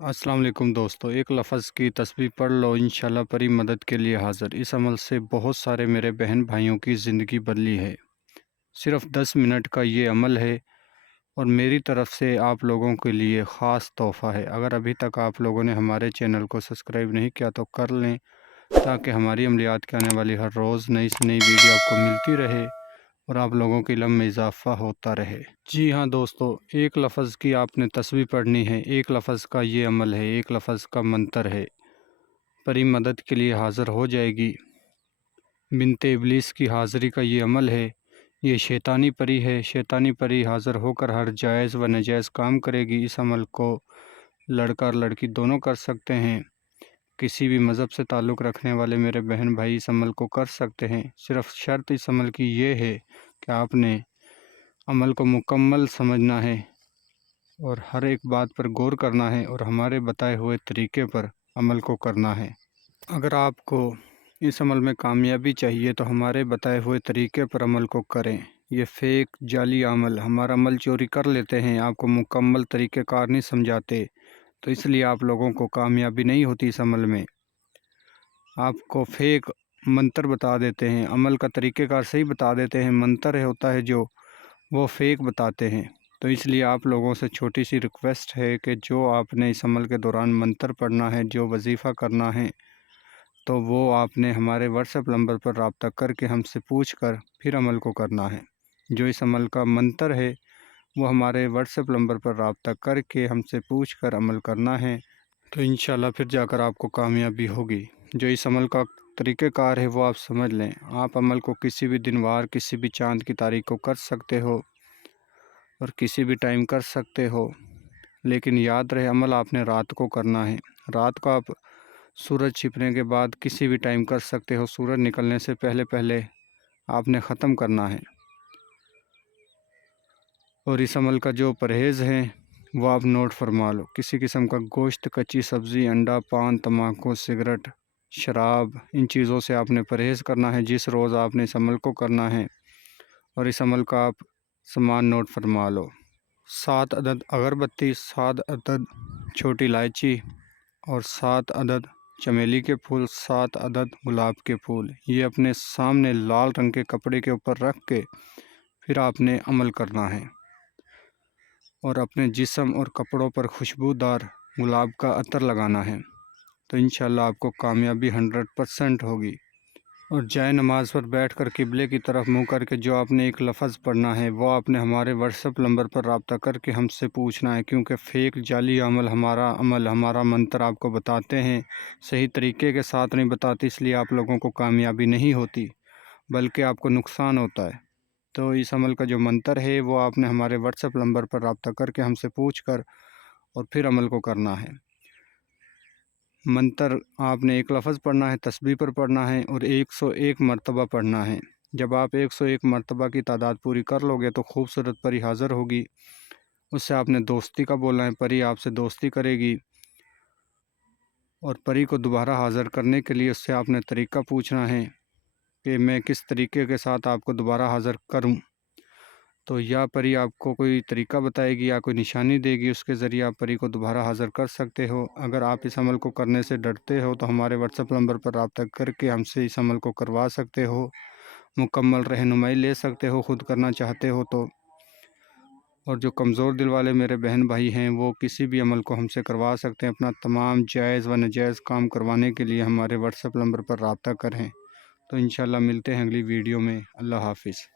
السلام علیکم دوستو، ایک لفظ کی تسبیح پڑھ لو، انشاءاللہ پری مدد کے لیے حاضر۔ اس عمل سے بہت سارے میرے بہن بھائیوں کی زندگی بدلی ہے۔ صرف 10 منٹ کا یہ عمل ہے اور میری طرف سے آپ لوگوں کے لیے خاص تحفہ ہے۔ اگر ابھی تک آپ لوگوں نے ہمارے چینل کو سبسکرائب نہیں کیا تو کر لیں، تاکہ ہماری عملیات کے آنے والی ہر روز نئی سے نئی ویڈیو آپ کو ملتی رہے اور آپ لوگوں کے علم میں اضافہ ہوتا رہے۔ جی ہاں دوستو، ایک لفظ کی آپ نے تسبیح پڑھنی ہے، ایک لفظ کا یہ عمل ہے، ایک لفظ کا منتر ہے، پری مدد کے لیے حاضر ہو جائے گی۔ بنت ابلیس کی حاضری کا یہ عمل ہے، یہ شیطانی پری ہے، شیطانی پری حاضر ہو کر ہر جائز و ناجائز کام کرے گی۔ اس عمل کو لڑکا اور لڑکی دونوں کر سکتے ہیں۔ کسی بھی مذہب سے تعلق رکھنے والے میرے بہن بھائی اس عمل کو کر سکتے ہیں۔ صرف شرط اس عمل کی یہ ہے کہ آپ نے عمل کو مکمل سمجھنا ہے اور ہر ایک بات پر غور کرنا ہے اور ہمارے بتائے ہوئے طریقے پر عمل کو کرنا ہے۔ اگر آپ کو اس عمل میں کامیابی چاہیے تو ہمارے بتائے ہوئے طریقے پر عمل کو کریں۔ یہ فیک جعلی عمل، ہمارا عمل چوری کر لیتے ہیں، آپ کو مکمل طریقہ کار نہیں سمجھاتے، تو اس لیے آپ لوگوں کو کامیابی نہیں ہوتی۔ اس عمل میں آپ کو فیک منتر بتا دیتے ہیں، عمل کا طریقہ کار صحیح بتا دیتے ہیں، منتر ہوتا ہے جو وہ فیک بتاتے ہیں۔ تو اس لیے آپ لوگوں سے چھوٹی سی ریکویسٹ ہے کہ جو آپ نے اس عمل کے دوران منتر پڑھنا ہے، جو وظیفہ کرنا ہے، تو وہ آپ نے ہمارے واٹس ایپ نمبر پر رابطہ کر کے ہم سے پوچھ کر پھر عمل کو کرنا ہے۔ جو اس عمل کا منتر ہے وہ ہمارے واٹس ایپ نمبر پر رابطہ کر کے ہم سے پوچھ کر عمل کرنا ہے، تو انشاءاللہ پھر جا کر آپ کو کامیابی ہوگی۔ جو اس عمل کا طریقہ کار ہے وہ آپ سمجھ لیں۔ آپ عمل کو کسی بھی دن وار، کسی بھی چاند کی تاریخ کو کر سکتے ہو اور کسی بھی ٹائم کر سکتے ہو، لیکن یاد رہے عمل آپ نے رات کو کرنا ہے۔ رات کو آپ سورج چھپنے کے بعد کسی بھی ٹائم کر سکتے ہو، سورج نکلنے سے پہلے پہلے آپ نے ختم کرنا ہے۔ اور اس عمل کا جو پرہیز ہے وہ آپ نوٹ فرما لو۔ کسی قسم کا گوشت، کچی سبزی، انڈا، پان، تمباکو، سگریٹ، شراب، ان چیزوں سے آپ نے پرہیز کرنا ہے جس روز آپ نے اس عمل کو کرنا ہے۔ اور اس عمل کا آپ سامان نوٹ فرما لو: 7 عدد اگربتی، 7 عدد چھوٹی الائچی اور 7 عدد چمیلی کے پھول، 7 عدد گلاب کے پھول۔ یہ اپنے سامنے لال رنگ کے کپڑے کے اوپر رکھ کے پھر آپ نے عمل کرنا ہے اور اپنے جسم اور کپڑوں پر خوشبودار گلاب کا عطر لگانا ہے، تو انشاءاللہ آپ کو کامیابی 100% ہوگی۔ اور جائے نماز پر بیٹھ کر قبلے کی طرف منہ کر کے جو آپ نے ایک لفظ پڑھنا ہے وہ آپ نے ہمارے واٹس ایپ نمبر پر رابطہ کر کے ہم سے پوچھنا ہے، کیونکہ فیک جعلی عمل ہمارا منتر آپ کو بتاتے ہیں، صحیح طریقے کے ساتھ نہیں بتاتے، اس لیے آپ لوگوں کو کامیابی نہیں ہوتی بلکہ آپ کو نقصان ہوتا ہے۔ تو اس عمل کا جو منتر ہے وہ آپ نے ہمارے واٹس ایپ نمبر پر رابطہ کر کے ہم سے پوچھ کر اور پھر عمل کو کرنا ہے۔ منتر آپ نے ایک لفظ پڑھنا ہے، تسبیح پر پڑھنا ہے اور 101 مرتبہ پڑھنا ہے۔ جب آپ 101 مرتبہ کی تعداد پوری کر لو گے تو خوبصورت پری حاضر ہوگی، اس سے آپ نے دوستی کا بولنا ہے، پری آپ سے دوستی کرے گی، اور پری کو دوبارہ حاضر کرنے کے لیے اس سے آپ نے طریقہ پوچھنا ہے کہ میں کس طریقے کے ساتھ آپ کو دوبارہ حاضر کروں۔ تو یا پری آپ کو کوئی طریقہ بتائے گی یا کوئی نشانی دے گی، اس کے ذریعے آپ پری کو دوبارہ حاضر کر سکتے ہو۔ اگر آپ اس عمل کو کرنے سے ڈرتے ہو تو ہمارے واٹس ایپ نمبر پر رابطہ کر کے ہم سے اس عمل کو کروا سکتے ہو، مکمل رہنمائی لے سکتے ہو خود کرنا چاہتے ہو تو۔ اور جو کمزور دل والے میرے بہن بھائی ہیں وہ کسی بھی عمل کو ہم سے کروا سکتے ہیں۔ اپنا تمام جائز و ناجائز کام کروانے کے لیے ہمارے واٹس ایپ نمبر پر رابطہ کریں۔ تو انشاءاللہ ملتے ہیں اگلی ویڈیو میں۔ اللہ حافظ۔